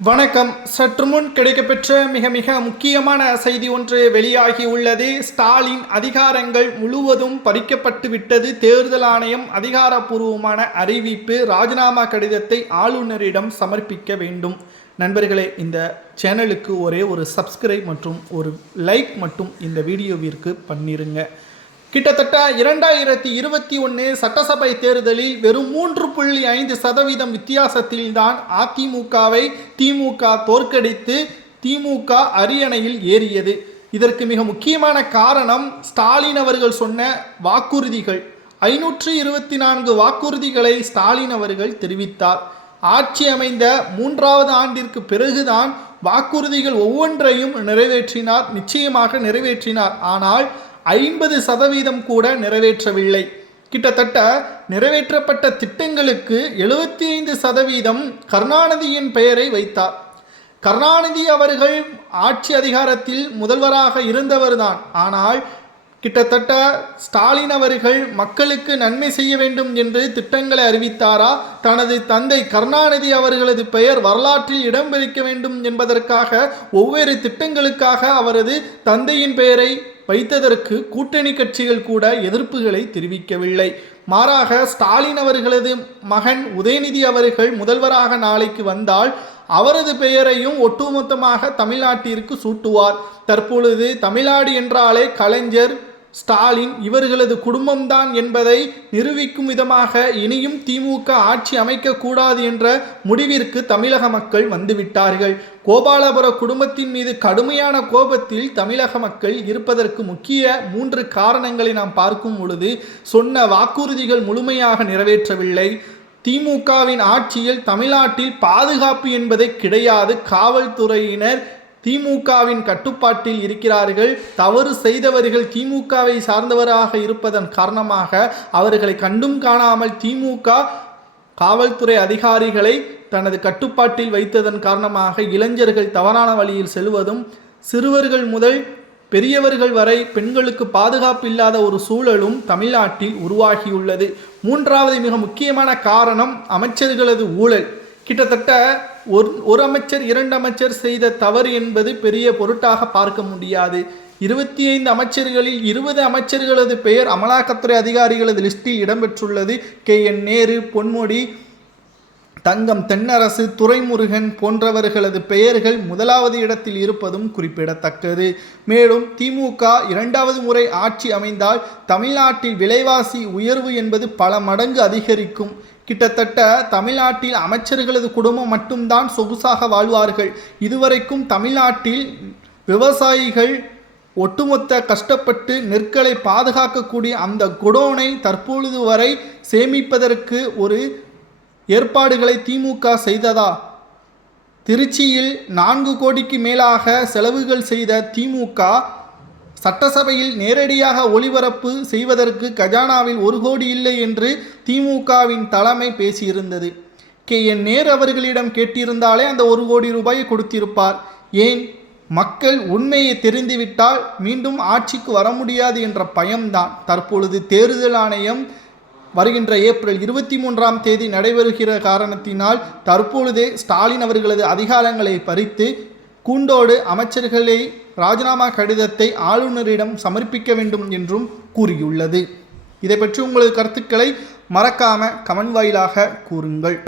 வணக்கம். சற்று முன் கிடைக்கப்பெற்ற மிக முக்கியமான செய்தி ஒன்று வெளியாகி உள்ளது. ஸ்டாலின் அதிகாரங்கள் முழுவதும் பறிக்கப்பட்டு விட்டது. தேர்தல் ஆணையம் அதிகாரப்பூர்வமான அறிவிப்பு. ராஜினாமா கடிதத்தை ஆளுநரிடம் சமர்ப்பிக்க வேண்டும். நண்பர்களே, இந்த சேனலுக்கு ஒரே ஒரு சப்ஸ்கிரைப் மற்றும் ஒரு லைக் மட்டும் இந்த வீடியோவிற்கு பண்ணிருங்க. கிட்டத்தட்ட 2021 சட்டசபை தேர்தலில் வெறும் 3.5% வித்தியாசத்தில்தான் அதிமுகவை திமுக தோற்கடித்து திமுக அரியணையில் ஏறியது. இதற்கு மிக முக்கியமான காரணம் ஸ்டாலின் அவர்கள் சொன்ன வாக்குறுதிகள். 524 வாக்குறுதிகளை ஸ்டாலின் அவர்கள் தெரிவித்தார். ஆட்சி அமைந்த 3வது ஆண்டிற்கு பிறகுதான் வாக்குறுதிகள் ஒவ்வொன்றையும் நிறைவேற்றினார். நிச்சயமாக நிறைவேற்றினார். ஆனால் 50% கூட நிறைவேற்றவில்லை. கிட்டத்தட்ட நிறைவேற்றப்பட்ட திட்டங்களுக்கு 75% கருணாநிதியின் பெயரை வைத்தார். கருணாநிதி அவர்கள் ஆட்சி அதிகாரத்தில் முதல்வராக இருந்தவர்தான். ஆனால் கிட்டத்தட்ட ஸ்டாலின் அவர்கள் மக்களுக்கு நன்மை செய்ய வேண்டும் என்று திட்டங்களை அறிவித்தாரா? தனது தந்தை கருணாநிதி அவர்களது பெயர் வரலாற்றில் இடம்பிடிக்க வேண்டும் என்பதற்காக ஒவ்வொரு திட்டங்களுக்காக அவரது தந்தையின் பெயரை வைத்ததற்கு கூட்டணி கட்சிகள் கூட எதிர்ப்புகளை தெரிவிக்கவில்லை. மாறாக ஸ்டாலின் அவர்களது மகன் உதயநிதி அவர்கள் முதல்வராக நாளைக்கு வந்தால் அவரது பெயரையும் ஒட்டுமொத்தமாக தமிழ்நாட்டிற்கு சூட்டுவார். தற்பொழுது தமிழ்நாடு என்றாலே கலைஞர், ஸ்டாலின் இவர்களது குடும்பம்தான் என்பதை நிரூபிக்கும் விதமாக இனியும் திமுக ஆட்சி அமைக்கக்கூடாது என்ற முடிவிற்கு தமிழக மக்கள் வந்துவிட்டார்கள். கோபாலபுர குடும்பத்தின் மீது கடுமையான கோபத்தில் தமிழக மக்கள் இருப்பதற்கு முக்கிய 3 காரணங்களை நாம் பார்க்கும் பொழுது, சொன்ன வாக்குறுதிகள் முழுமையாக நிறைவேற்றவில்லை. திமுகவின் ஆட்சியில் தமிழ்நாட்டில் பாதுகாப்பு என்பதே கிடையாது. காவல்துறையினர் திமுகவின் கட்டுப்பாட்டில் இருக்கிறார்கள். தவறு செய்தவர்கள் திமுகவை சார்ந்தவராக இருப்பதன் காரணமாக அவர்களை கண்டும் காணாமல் திமுக காவல்துறை அதிகாரிகளை தனது கட்டுப்பாட்டில் வைத்ததன் காரணமாக இளைஞர்கள் தவறான வழியில் செல்வதும், சிறுவர்கள் முதல் பெரியவர்கள் வரை பெண்களுக்கு பாதுகாப்பு இல்லாத ஒரு சூழலும் தமிழ்நாட்டில் உருவாகியுள்ளது. 3வது மிக முக்கியமான காரணம் அமைச்சர்களது ஊழல். கிட்டத்தட்ட ஒரு அமைச்சர் 2 அமைச்சர் செய்த தவறு என்பது பெரிய பொருட்டாக பார்க்க முடியாது. 25 அமைச்சர்களில் 20 அமைச்சர்களது பெயர் அமலாக்கத்துறை அதிகாரிகளது லிஸ்டில் இடம்பெற்றுள்ளது. KN நேரு, பொன்முடி, தங்கம் தென்னரசு, துரைமுருகன் போன்றவர்களது பெயர்கள் 1வது இடத்தில் இருப்பதும் குறிப்பிடத்தக்கது. மேலும் திமுக 2வது முறை ஆட்சி அமைந்தால் தமிழ்நாட்டில் விலைவாசி உயர்வு என்பது பல மடங்கு அதிகரிக்கும். கிட்டத்தட்ட தமிழ்நாட்டில் அமைச்சர்களது குடும்பம் மட்டும்தான் சொகுசாக வாழ்வார்கள். இதுவரைக்கும் தமிழ்நாட்டில் விவசாயிகள் ஒட்டுமொத்த கஷ்டப்பட்டு நெற்களை பாதுகாக்கக்கூடிய அந்த குடோனை தற்பொழுது வரை சேமிப்பதற்கு ஒரு ஏற்பாடுகளை திமுக செய்ததா? திருச்சியில் 4 கோடிக்கு மேலாக செலவுகள் செய்த திமுக சட்டசபையில் நேரடியாக ஒளிபரப்பு செய்வதற்கு கஜானாவில் 1 கோடி இல்லை என்று திமுகவின் தலைமை பேசியிருந்தது. KN நேரு அவர்களிடம் கேட்டிருந்தாலே அந்த 1 கோடி ரூபாயை கொடுத்திருப்பார். ஏன்? மக்கள் உண்மையை தெரிந்துவிட்டால் மீண்டும் ஆட்சிக்கு வர முடியாது என்ற பயம்தான். தற்பொழுது தேர்தல் ஆணையம் வருகின்ற ஏப்ரல் 23ஆம் தேதி நடைபெறுகிற காரணத்தினால் தற்பொழுதே ஸ்டாலின் அவர்களது அதிகாரங்களை பறித்து கூண்டோடு அமைச்சர்களை ராஜினாமா கடிதத்தை ஆளுநரிடம் சமர்ப்பிக்க வேண்டும் என்றும் கூறியுள்ளது. இதை பற்றி உங்களது கருத்துக்களை மறக்காம கமெண்ட் வாயிலாக கூறுங்கள்.